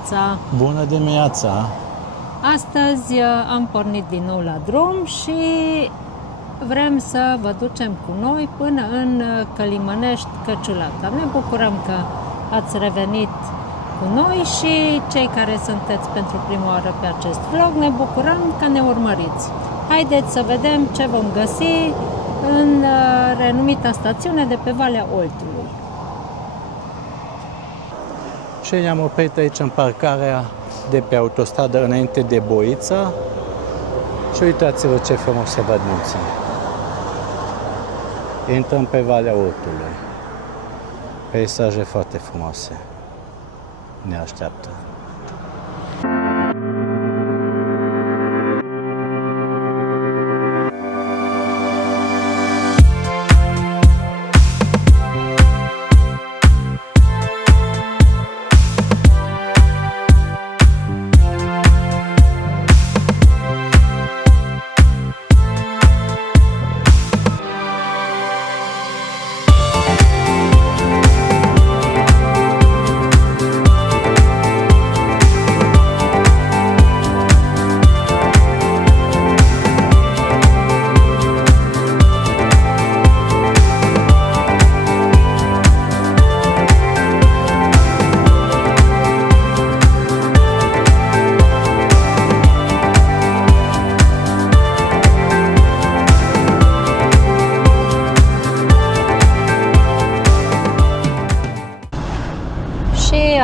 dimineața! Bună dimineața! Astăzi am pornit din nou la drum și vrem să vă ducem cu noi până în Călimănești, Căciulata. Ne bucurăm că ați revenit cu noi și cei care sunteți pentru prima oară pe acest vlog, ne bucurăm că ne urmăriți. Haideți să vedem ce vom găsi în renumita stațiune de pe Valea Oltului. Și ne-am oprit aici în parcarea de pe autostradă înainte de Boița și uitați-vă ce frumos se văd munții. Intrăm pe Valea Oltului. Peisaje foarte frumoase ne așteaptă.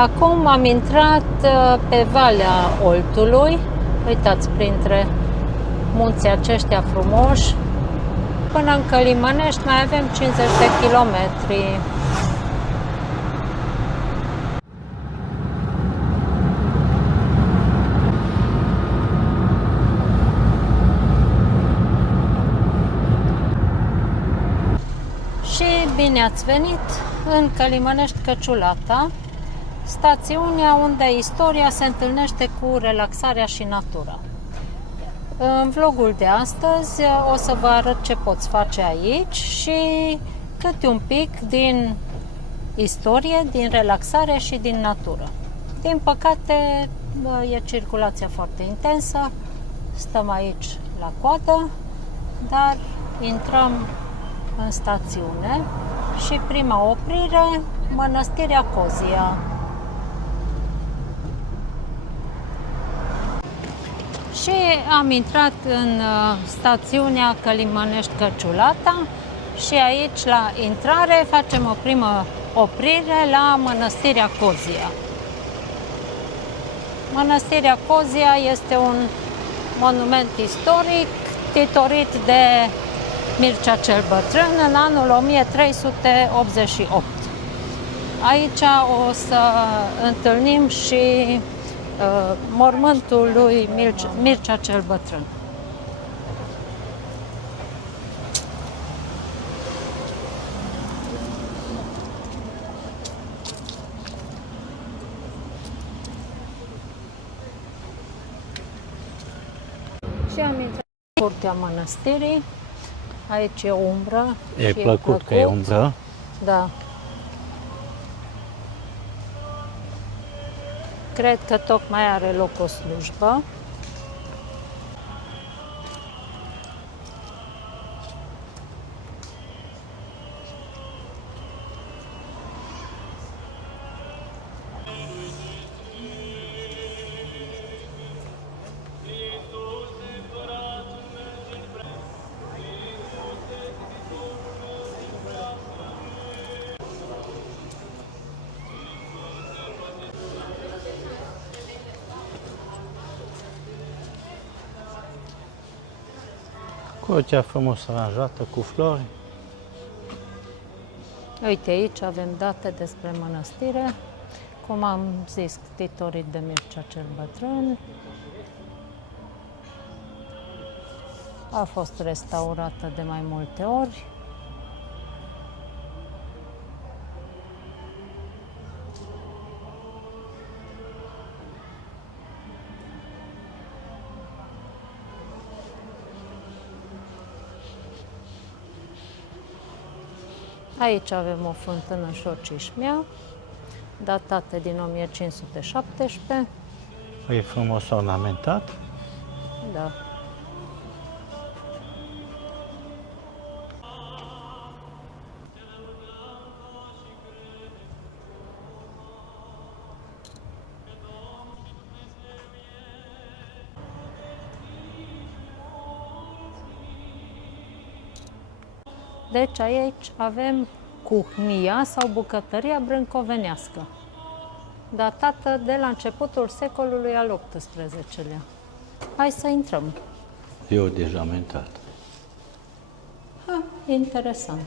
Acum am intrat pe Valea Oltului, uitați, printre munții aceștia frumoși. Până în Călimănești mai avem 50 de kilometri. Și bine ați venit în Călimănești, Căciulata, stațiunea unde istoria se întâlnește cu relaxarea și natura. În vlogul de astăzi o să vă arăt ce poți face aici și câte un pic din istorie, din relaxare și din natură. Din păcate, e circulația foarte intensă, stăm aici la coadă, dar intrăm în stațiune și prima oprire, Mănăstirea Cozia. Și am intrat în stațiunea Călimănești Căciulata și aici la intrare facem o primă oprire la Mănăstirea Cozia. Mănăstirea Cozia este un monument istoric titorit de Mircea cel Bătrân în anul 1388. Aici o să întâlnim și mormântul lui Mircea cel Bătrân. Și am intrat în curtea mănăstirii. Aici e umbră. E plăcut că e umbră. Da. Cred că tocmai are loc o slujbă. Crucea frumos aranjată cu flori. Uite, aici avem date despre mănăstire. Cum am zis, titorit de Mircea cel Bătrân. A fost restaurată de mai multe ori. Aici avem o fântână și o cișmea. datate din 1517. E frumos ornamentat. Da. Deci aici avem cuhnia sau bucătăria brâncovenească, datată de la începutul secolului al XVIII-lea. Hai să intrăm. E o dejamentat. Interesant.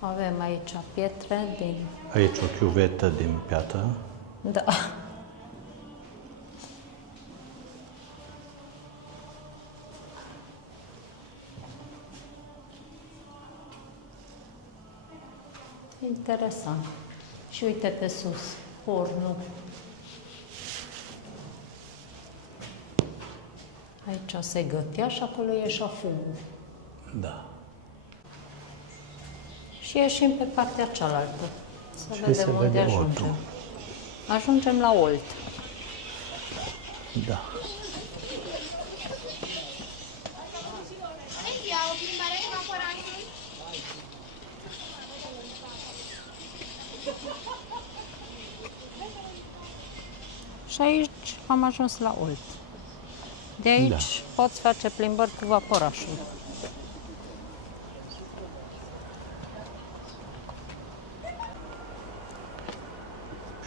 Avem aici pietre din... Aici o chiuvetă din piatră. Da. Interesant. Și uite pe sus, fornul. Aici se gătea și acolo ieșea fumul. Da. Și ieșim pe partea cealaltă. Să Și vedem se unde vede ajungem. Oltul. Ajungem la Olt. Da. Și aici am ajuns la Olt. De aici poți face plimbări cu vaporașul.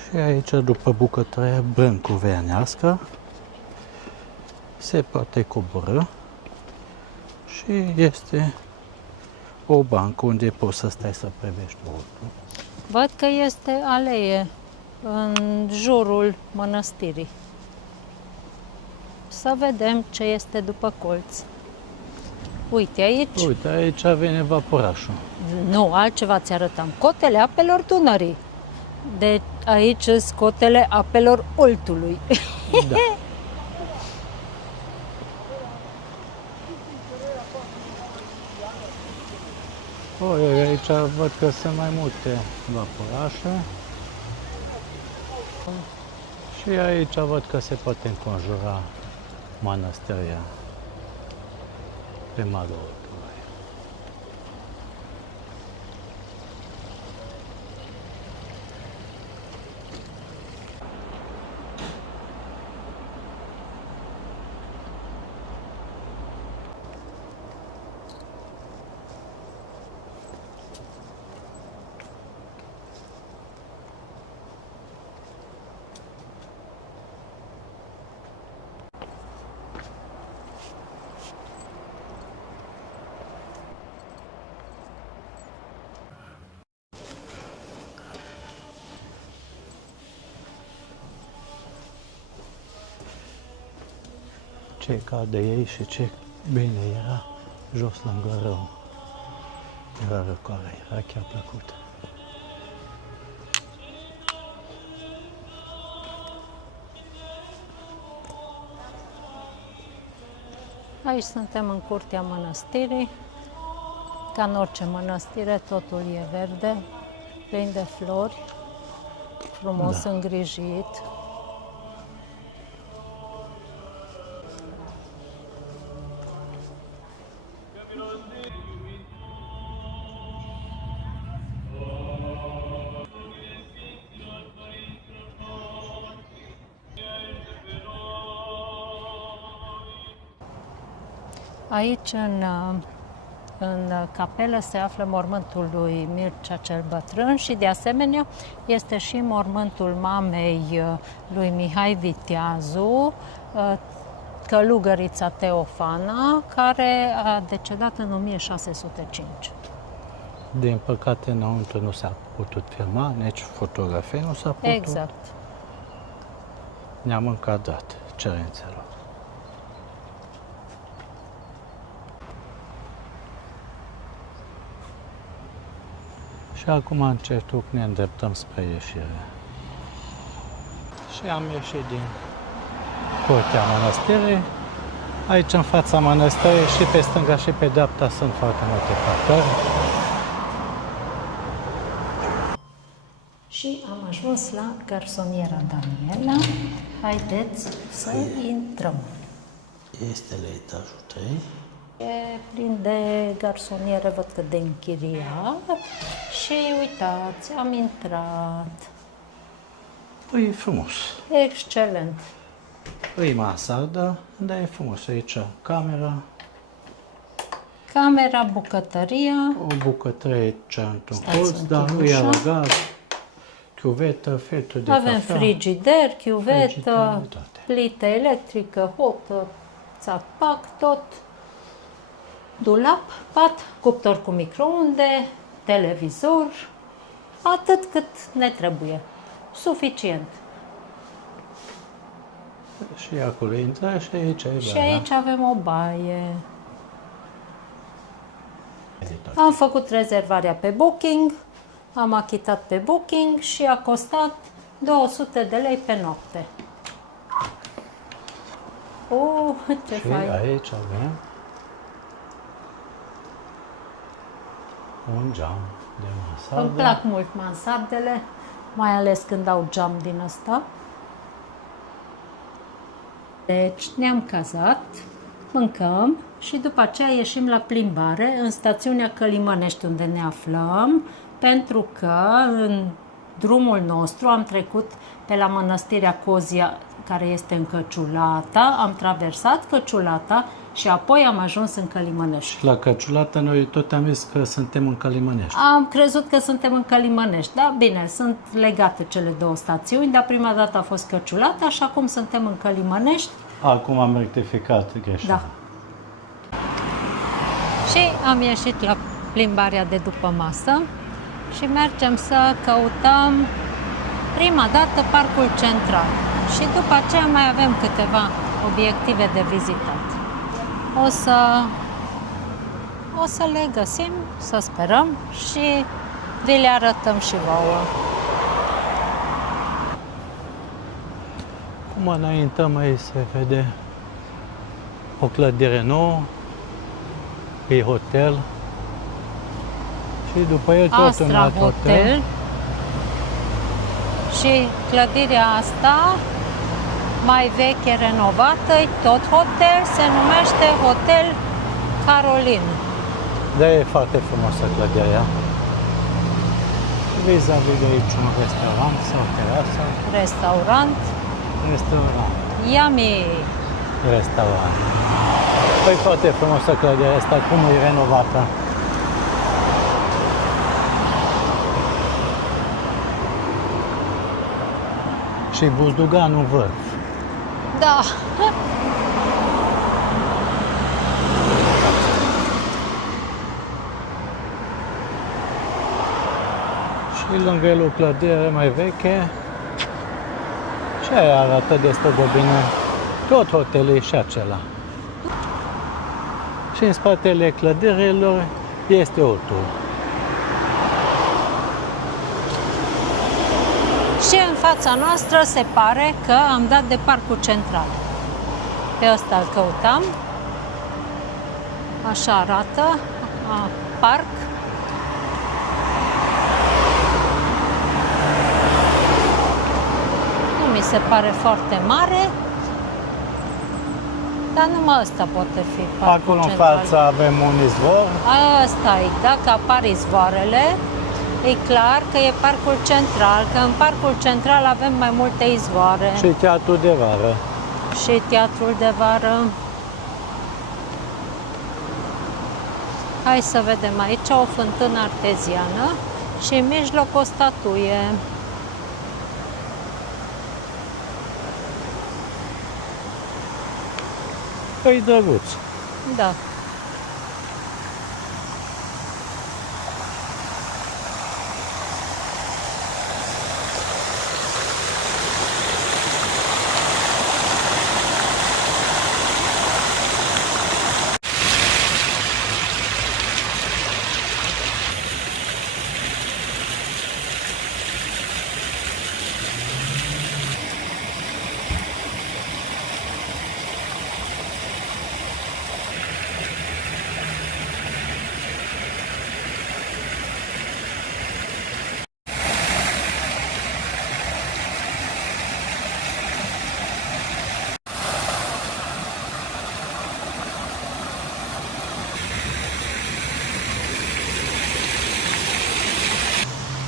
Și aici, după bucătăria brâncovenească, se poate coborî și este o bancă unde poți să stai să privești Oltul. Văd că este alee în jurul mănăstirii. Să vedem ce este după colț. Uite aici. Uite, aici vine vaporașul. Nu, altceva ți arătam. Cotele apelor Dunării. De aici sunt cotele apelor Oltului. Da. Aici văd că sunt mai multe vaporașe. Și aici văd că se poate înconjura mănăstirea pe malul Oltului. Ce cade ei și ce bine era jos lângă râu. Era răcoare, era chiar plăcut. Aici suntem în curtea mănăstirii. Ca în orice mănăstire, totul e verde, plin de flori, frumos îngrijit. Aici, în capelă, se află mormântul lui Mircea cel Bătrân și, de asemenea, este și mormântul mamei lui Mihai Viteazu, călugărița Teofana, care a decedat în 1605. Din păcate, înăuntru nu s-a putut filma, nici fotografie nu s-a putut. Exact. Ne-am încadrat cerințelor. Și acum încetul ne îndreptăm spre ieșire. Și am ieșit din curtea mănăstirii. Aici, în fața mănăstirii, și pe stânga și pe dreapta, sunt foarte multe parcări. ajuns la garsoniera Daniela. Haideți să intrăm. Este la etajul 3. E plin de garsoniere, văd că de închiriat. Și uitați, am intrat. Păi e frumos. Excelent. E mansardă, dar e frumos. Aici camera, Camera, bucătăria. o bucătărie aici într-un Stați colț, un dar pic nu e așa. la gaz. Chiuvetă, filtru de Avem cafea. frigider, chiuvetă, Frigider, toate. plită electrică, hotă, țac-pac, tot. Dulap, pat, cuptor cu microunde, televizor, atât cât ne trebuie. Suficient. Și acolo intră și aici e Și baia. aici avem o baie. Am făcut rezervarea pe Booking, am achitat pe Booking și a costat 200 de lei pe noapte. Ce Și fain! aici avem un geam de mansardă. Îmi plac mult mansardele, mai ales când au geam din ăsta. Deci ne-am cazat, mâncăm și după aceea ieșim la plimbare în stațiunea Călimănești, unde ne aflăm, pentru că în drumul nostru am trecut pe la Mănăstirea Cozia, care este în Căciulata, am traversat Căciulata și apoi am ajuns în Călimănești. Și la Căciulată noi tot am zis că suntem în Călimănești. Am crezut că suntem în Călimănești, da? Bine, sunt legate cele două stațiuni, dar prima dată a fost Căciulata și acum suntem în Călimănești. Acum am rectificat greșeala. Da. Și am ieșit la plimbarea de după masă și mergem să căutăm prima dată Parcul Central. Și după aceea mai avem câteva obiective de vizitat. O să le găsim, să sperăm și vi le arătăm și vouă. Cum înaintăm aici se vede o clădire nouă, e hotel și după el tot un Astra alt hotel. Și clădirea asta, mai veche, renovată, e tot hotel, se numește Hotel Carolin. Da, e foarte frumoasă clădirea. Vis-a-vis de aici un restaurant sau terasă. Restaurant. Restaurant. Yummy! Restaurant. Păi foarte frumoasă clădirea asta, cum e renovată. Și Buzduganul vârf. Da! Și lângă el o clădire mai veche. Și aia arată destul de bine. Tot hotelul e și acela. Și în spatele clădirilor este altul. Și în fața noastră se pare că am dat de Parcul Central. Pe ăsta îl căutam. Așa arată. Parc. Nu mi se pare foarte mare. Dar numai ăsta poate fi Parcul Acolo în Central. față avem un izvor. Asta e, dacă apar izvoarele, e clar că e Parcul Central, că în Parcul Central avem mai multe izvoare. Și teatrul de vară. Și teatrul de vară. Hai să vedem aici o fântână arteziană și în mijloc o statuie. Păi drăguț. Da.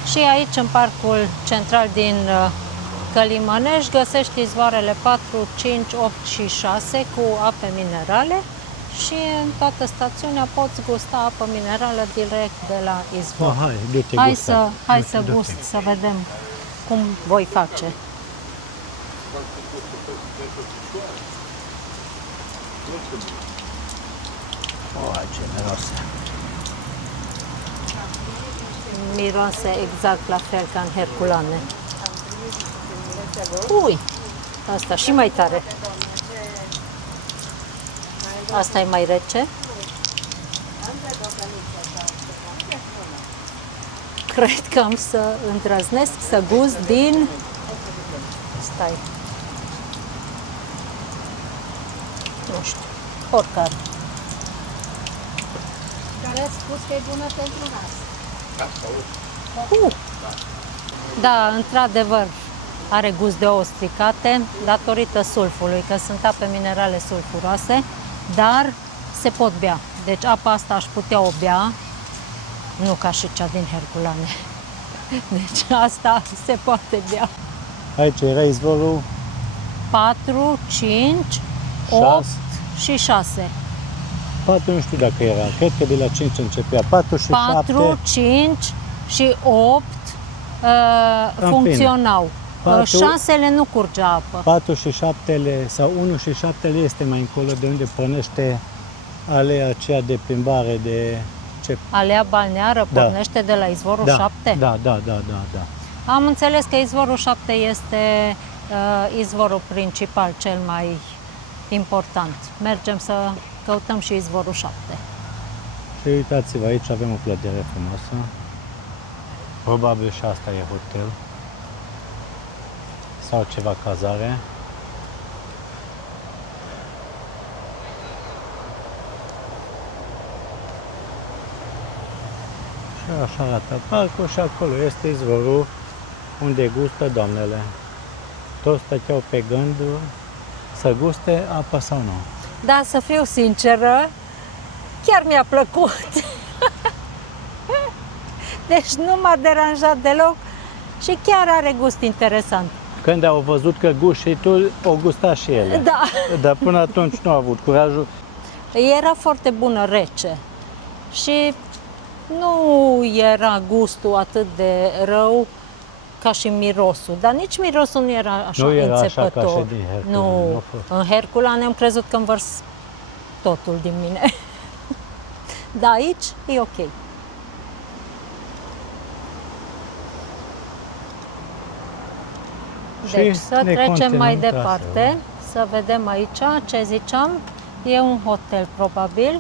Și aici, în parcul central din Călimănești, găsești izvoarele 4, 5, 8 și 6 cu ape minerale și în toată stațiunea poți gusta apă minerală direct de la izvor. Hai, du-te, Hai să gust, să vedem cum voi face. Ce miroase. Miroase exact la fel ca în herculane. Ui, asta și mai tare. Asta e mai rece. Cred că am să îndrăznesc să gust din... Stai. Nu știu, oricare. Care ați spus că e bună pentru nas. Da, într-adevăr, are gust de ouă stricate datorită sulfului, că sunt ape minerale sulfuroase, dar se pot bea. Deci apa asta aș putea o bea, nu ca și cea din herculane. Deci asta se poate bea. Aici era izvorul 4, 5, 8 și 6. 4 nu știu dacă era, cred că de la 5 începea. 4 și 4, 7. 5 și 8 funcționau. 6-le nu curgea apă. 4 și 7 sau 1 și 7 este mai încolo de unde pornește alea aceea de plimbare de ce? Alea balneară pornește de la izvorul 7? Da. Am înțeles că izvorul 7 este izvorul principal, cel mai important. Mergem să căutăm și izvorul 7. Și uitați-vă, aici avem o clădire frumoasă. Probabil și asta e hotel. Sau ceva cazare. Și așa arată parcul și acolo este izvorul unde gustă doamnele. Toți stăteau pe gânduri să guste apă sau nu. Da, să fiu sinceră, chiar mi-a plăcut. Deci nu m-a deranjat deloc și chiar are gust interesant. Când au văzut că gusti și tu, o gusta și ele. Da. Dar până atunci nu au avut curajul. Era foarte bună rece și nu era gustul atât de rău ca și mirosul, dar nici mirosul nu era așa Nu era înțepător. așa ca și din Herculane. Nu, în Herculane am crezut că învărs totul din mine. Dar aici e ok. Deci să trecem mai departe, să vedem aici ce ziceam. E un hotel probabil.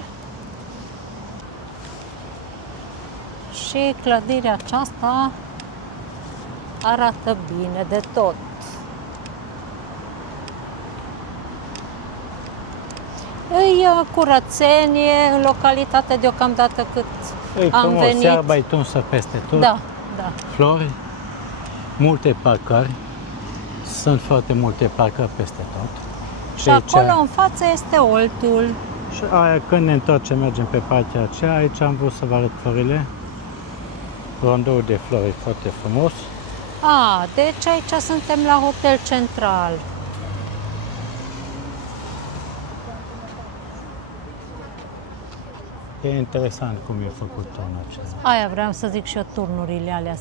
Și clădirea aceasta arată bine de tot. E curățenie în localitate deocamdată cât am venit. Iarba e tunsă peste tot. Da. Flori, multe parcări. Sunt foarte multe parcări peste tot. Și acolo în față este Oltul. Și aia, când ne întoarcem, mergem pe partea aceea. Aici am vrut să vă arăt florile. Rondou de flori foarte frumos. Deci aici suntem la Hotel Central. E interesant cum e făcut turnul acesta. Aia vreau să zic și eu, turnurile alea.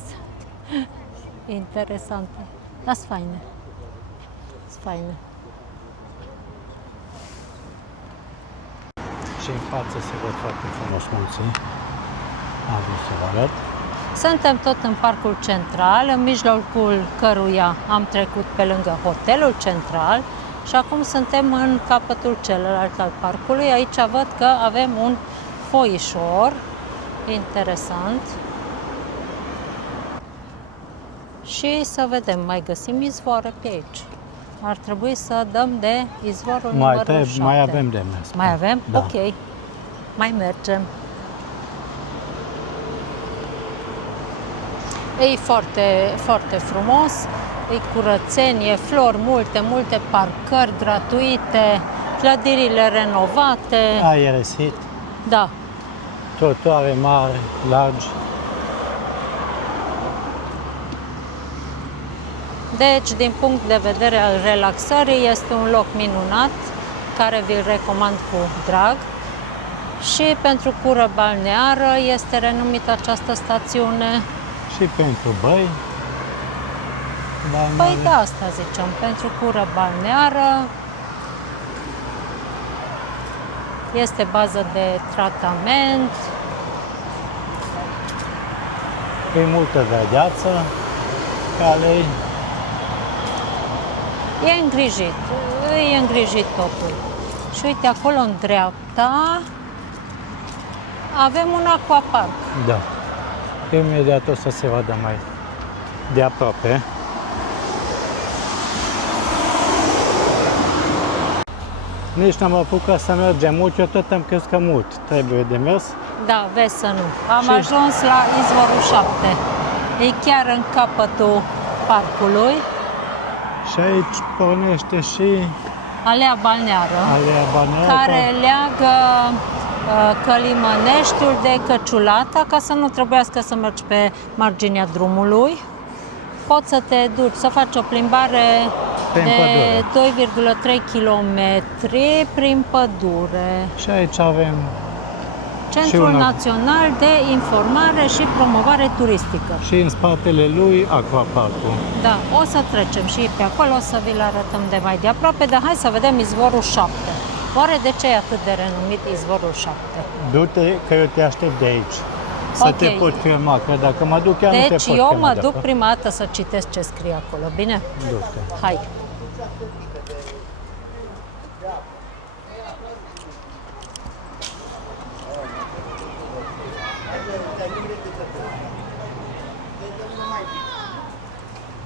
Interesante. Dar sunt faine. Sunt faine. Și în față se văd foarte frumos munții. Am vrut să vă arăt. Suntem tot în Parcul Central, în mijlocul căruia am trecut pe lângă Hotelul Central și acum suntem în capătul celălalt al parcului. Aici văd că avem un foișor interesant. Și să vedem, mai găsim izvoare pe aici. Ar trebui să dăm de izvorul numărul 7. Mai avem de mers. Mai avem? Da. Ok. Mai mergem. E foarte, foarte frumos, e curățenie, flori multe parcări gratuite, clădirile renovate. Aeresit. Da. Trotuare mari, largi. Deci, din punct de vedere al relaxării, este un loc minunat, care vi-l recomand cu drag. Și pentru cură balneară este renumită această stațiune. Și pentru băi. Păi da, asta ziceam, pentru cură balneară. Este bază de tratament. E multă verdeață pe alei. E îngrijit totul. Și uite, acolo în dreapta avem un aquapark. Da. Imediat o să se vadă mai de aproape. Nici n-am apucat să mergem mult, eu tot am crezut că mult trebuie de mers. Da, vezi să nu. Am Și- ajuns la izvorul 7. E chiar în capătul parcului. Și aici pornește și Alea balneară, alea balneară. care leagă Călimăneștiul de Căciulata, ca să nu trebuiască să mergi pe marginea drumului. Poți să te duci, să faci o plimbare Prin de pădure. 2,3 km prin pădure. Și aici avem Centrul una- Național de Informare și Promovare Turistică. și în spatele lui aquaparkul. Da, o să trecem și pe acolo, o să vi-l arătăm de mai de aproape, dar hai să vedem izvorul 7. Oare de ce e atât de renumit izvorul 7? Du-te că eu te aștept de aici. Să Ok. te pot filma, că dacă mă duc chiar nu te Deci pot eu filma mă de duc acolo. prima dată să citesc ce scrie acolo, bine? Du-te. Hai!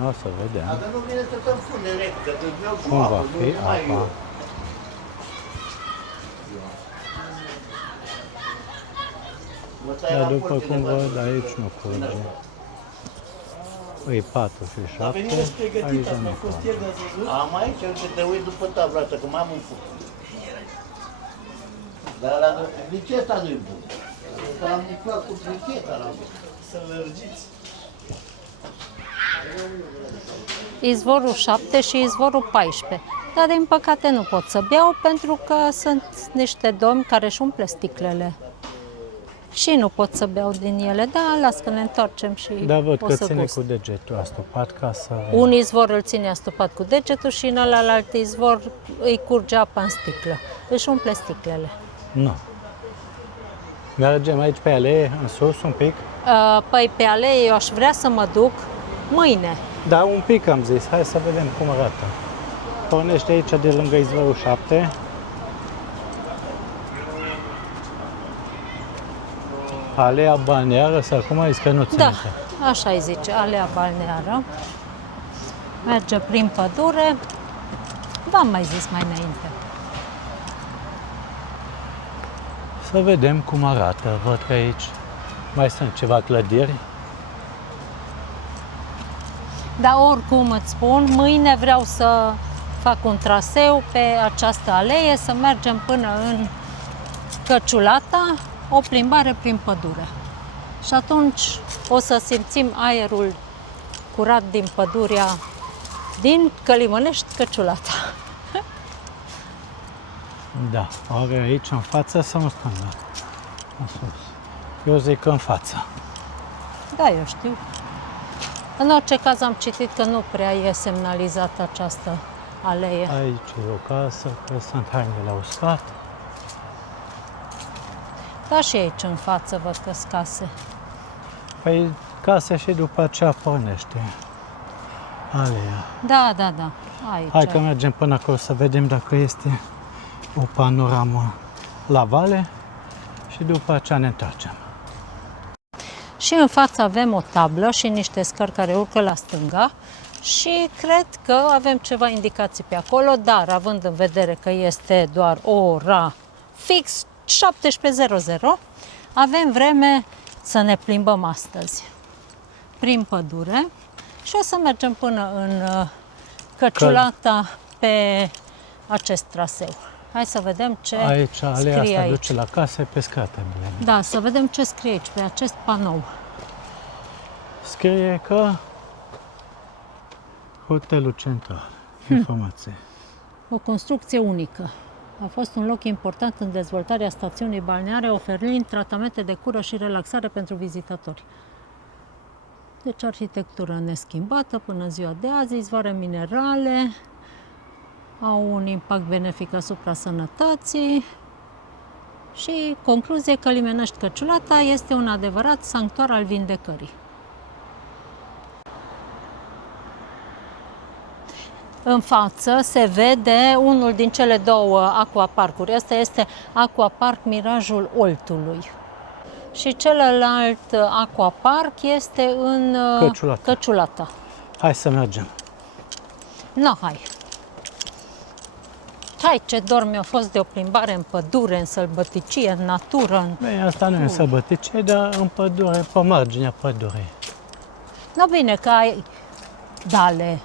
O să vedem Dar nu vine să se pune repede, că vreau cu cum apă, va nu fi mai apa. eu. Mă tai Dar la după porțile cum mării. văd, aici nu curge. E 4 și 7, aici nu curge. Am aici, uite, te uiți după tabla asta, că m-am înfăcut. Dar la nici ăsta nu-i bun. Ăsta l-am umflat cu bricheta, l-am să lărgiți. Izvorul 7 și izvorul 14. Dar din păcate nu pot să beau pentru că sunt niște domni care își umple sticlele. Și nu pot să beau din ele, dar las că ne întoarcem și Dar văd o că să ține gust. cu degetul astupat ca să... Un izvor îl ține astupat cu degetul și în alt izvor îi curge apa în sticlă. Își umple sticlele. Nu. Mergem aici pe alee, în sus, un pic. Păi pe alee eu aș vrea să mă duc mâine. Da, un pic am zis. Hai să vedem cum arată. Pornește aici de lângă izvorul 7. Alea balneară sau cum ai zis că nu ține? Da, așa îi zice, alea balneară. Merge prin pădure. V-am mai zis mai înainte. Să vedem cum arată. Văd că aici mai sunt ceva clădiri. Dar oricum îți spun, mâine vreau să fac un traseu pe această alee, să mergem până în Căciulata, o plimbare prin pădure. Și atunci o să simțim aerul curat din pădurea din Călimănești, Căciulata. Da, are aici în față sau în stânga? În sus. Eu zic că în față. Da, eu știu. În orice caz am citit că nu prea e semnalizată această alee. Aici e o casă, că sunt hainele uscat. Da, și aici în față văd că sunt case. Păi casa și după aceea pornește alea. Da, da, da, aici. Hai că mergem până acolo să vedem dacă este o panoramă la vale și după aceea ne întoarcem. Și în față avem o tablă și niște scări care urcă la stânga și cred că avem ceva indicații pe acolo, dar având în vedere că este doar o ora fix 17:00, avem vreme să ne plimbăm astăzi prin pădure și o să mergem până în Căciulata pe acest traseu. Hai să vedem ce Aici, alea scrie asta aici. duce la case pescate. Da, să vedem ce scrie aici pe acest panou. Scrie că Hotelul Central. Informație. O construcție unică. A fost un loc important în dezvoltarea stațiunii balneare, oferind tratamente de cură și relaxare pentru vizitatori. Deci arhitectură neschimbată până în ziua de azi, izvoare minerale, au un impact benefic asupra sănătății și concluzie că Limenești Căciulata este un adevărat sanctuar al vindecării. În față se vede unul din cele două aquaparcuri. Asta este Aquapark Mirajul Oltului. Și celălalt aquapark este în Căciulata. Hai să mergem. No, hai. Hai, ce dor mi-a fost de o plimbare în pădure, în sălbăticie, în natură. Bine, asta nu e în sălbăticie, dar în pădure, pe marginea pădurii. No, bine, că ai dale.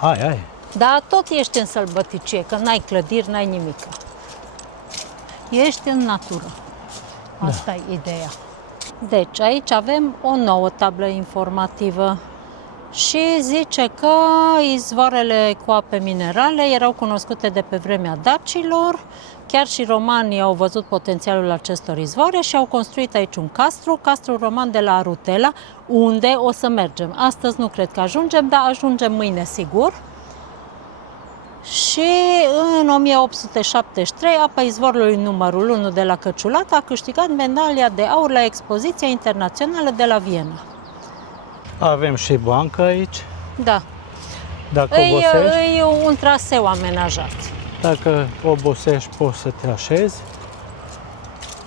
Hai. Dar tot ești în sălbăticie, că n-ai clădiri, n-ai nimic. Ești în natură. Asta e ideea. Deci, aici avem o nouă tablă informativă și zice că izvoarele cu ape minerale erau cunoscute de pe vremea dacilor. Chiar și romanii au văzut potențialul acestor izvoare și au construit aici un castru roman de la Arutela, unde o să mergem. Astăzi nu cred că ajungem, dar ajungem mâine sigur. Și în 1873, apa izvorului numărul 1 de la Căciulata a câștigat medalia de aur la expoziția internațională de la Viena. Avem și bancă aici. Da. Dacă obosești, E un traseu amenajat. dacă obosești, poți să te așezi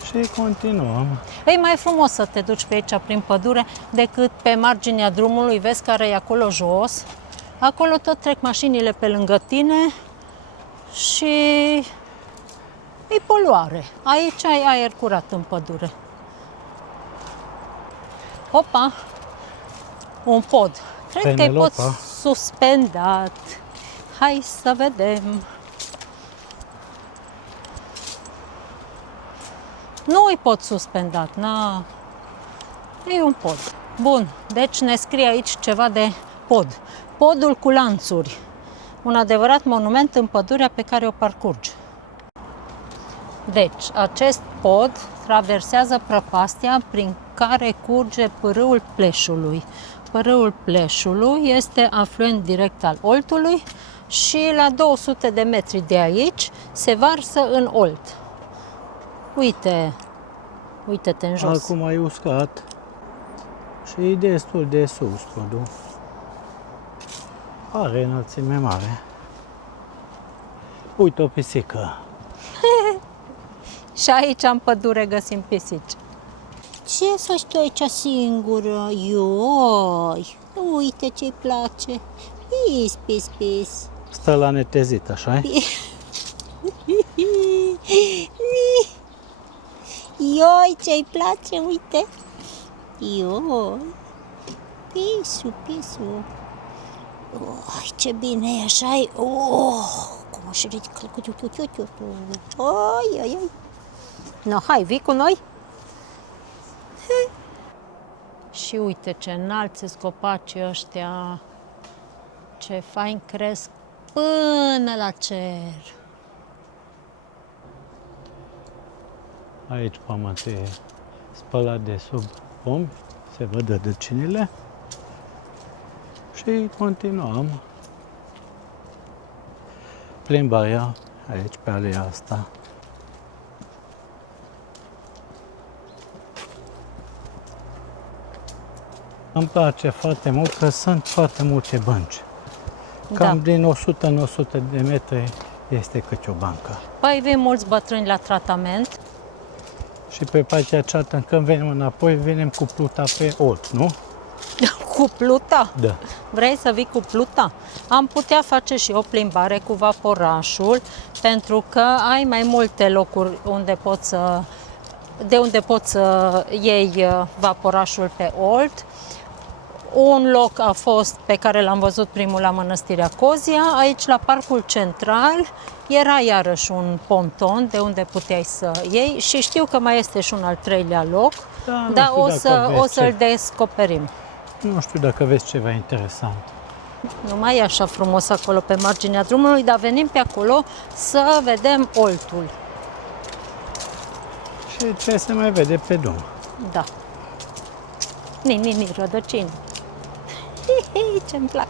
și continuăm. E mai frumos să te duci pe aici prin pădure decât pe marginea drumului, vezi care e acolo jos. Acolo tot trec mașinile pe lângă tine și e poluare. Aici ai aer curat în pădure. Opa! Un pod. Cred că e pod suspendat. Hai să vedem. Nu îi pot suspendat, e un pod. Bun, deci ne scrie aici ceva de pod. Podul cu lanțuri. Un adevărat monument în pădurea pe care o parcurgi. Deci, acest pod traversează prăpastia prin care curge pârâul Pleșului. Pârâul Pleșului este afluent direct al Oltului și la 200 de metri de aici se varsă în Olt. Uite-te în jos. Acum e uscat și e destul de sus podul. Are înălțime mare. Uite o pisică. Și aici în pădure găsim pisici. Ce faci tu aici singură? Ioi, uite ce-i place. Pis. Stă la netezit, așa-i? Ioi, ce-i place, uite. Ioi, pisu. Oh, ce bine e, așa-i. Oh, cum aș ridică cu Oi. No, hai, vii cu noi? Și uite ce înalți sunt copacii ăștia, ce fain cresc până la cer. Aici pământul e spălat de sub pomi, se văd rădăcinile. Și continuăm plimbarea aici pe alea asta. Îmi place foarte mult că sunt foarte multe bănci. Cam din 100 în 100 de metri este câte o bancă. Păi vin mulți bătrâni la tratament. Și pe partea cealaltă, când venim înapoi, venim cu pluta pe Olt, nu? Cu pluta? Da. Vrei să vii cu pluta? Am putea face și o plimbare cu vaporașul, pentru că ai mai multe locuri de unde poți să iei vaporașul pe Olt. Un loc a fost pe care l-am văzut primul la Mănăstirea Cozia. Aici, la Parcul Central, era iarăși un ponton de unde puteai să iei și știu că mai este și un al treilea loc, dar o să-l descoperim. Nu știu dacă vezi ceva interesant. Nu mai e așa frumos acolo pe marginea drumului, dar venim pe acolo să vedem Oltul. Și ce se mai vede pe drum. Da. Rădăcini. Ce-mi plac.